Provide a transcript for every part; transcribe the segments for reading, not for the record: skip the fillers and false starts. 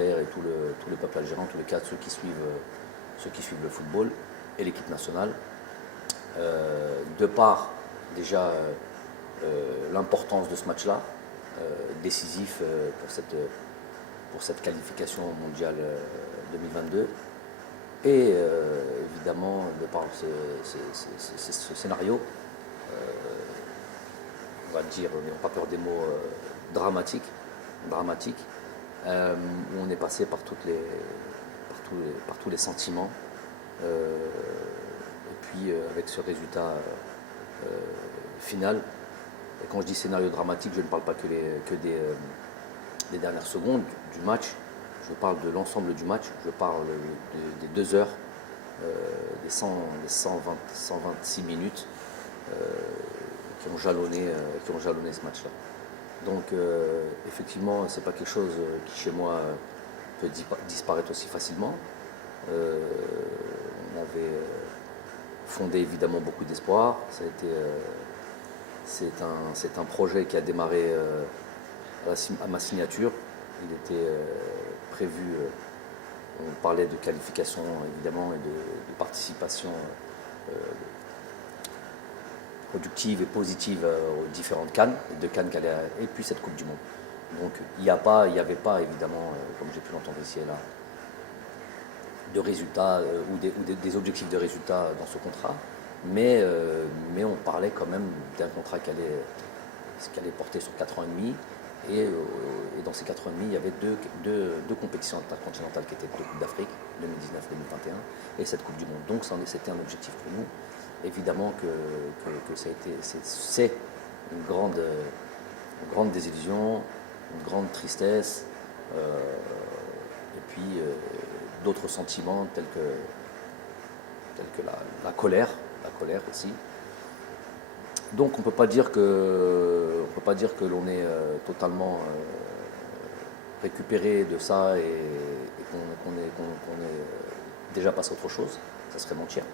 supporters et tout le peuple algérien, en tous les cas ceux qui suivent le football et l'équipe nationale. De par déjà l'importance de ce match-là, décisif pour cette qualification mondiale 2022. Et évidemment, de par ce scénario, on va dire, n'ayons pas peur des mots, dramatique, où on est passé par tous les sentiments, et puis avec ce résultat final. Et quand je dis scénario dramatique, je ne parle pas que des dernières secondes du match, je parle de l'ensemble du match, je parle des 2 heures, des 126 minutes qui ont jalonné ce match-là. Donc effectivement, c'est pas quelque chose qui chez moi peut disparaître aussi facilement. On avait fondé évidemment beaucoup d'espoir. C'est un projet qui a démarré à ma signature. Il était prévu, on parlait de qualification évidemment et de participation productive et positive aux différentes CAN, et puis cette Coupe du Monde. Donc il n'y avait pas évidemment, comme j'ai pu l'entendre ici et là, de résultats ou des objectifs de résultats dans ce contrat, mais on parlait quand même d'un contrat qui allait porter sur 4 ans et demi, et dans ces 4 ans et demi, il y avait deux compétitions intercontinentales qui étaient 2 Coupes d'Afrique, 2019-2021, et cette Coupe du Monde. Donc c'était un objectif pour nous. Évidemment que c'est une grande désillusion, une grande tristesse, et puis d'autres sentiments tels que la colère aussi. Donc on ne peut pas dire que l'on est totalement récupéré de ça et qu'on est déjà passé à autre chose, ça serait mentir.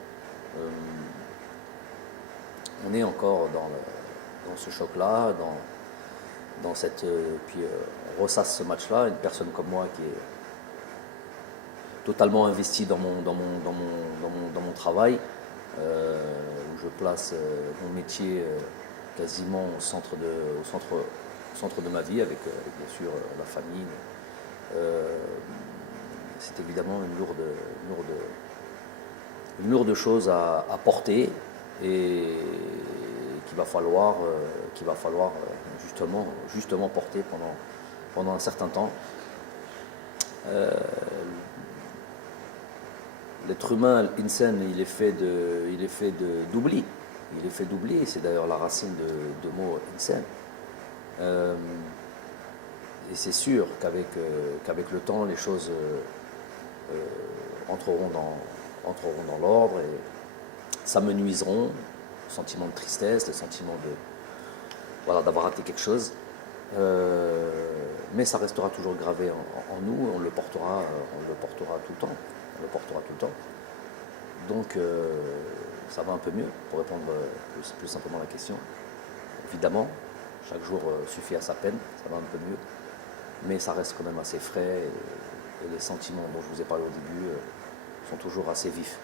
On est encore dans ce choc-là, dans cette. Puis on ressasse ce match-là. Une personne comme moi qui est totalement investie dans mon travail, où je place mon métier quasiment au centre de ma vie, avec bien sûr la famille. C'est évidemment une lourde chose à porter, et qu'il va falloir justement porter pendant un certain temps. L'être humain, l'insan, il est fait d'oubli. Il est fait d'oubli, c'est d'ailleurs la racine de mot insan. Et c'est sûr qu'avec le temps, les choses entreront dans l'ordre, et s'amenuiseront, le sentiment de tristesse, le sentiment d'avoir raté quelque chose. Mais ça restera toujours gravé en nous, et on le portera tout le temps. Donc ça va un peu mieux, pour répondre plus simplement à la question. Évidemment, chaque jour suffit à sa peine, ça va un peu mieux, mais ça reste quand même assez frais, et les sentiments dont je vous ai parlé au début sont toujours assez vifs.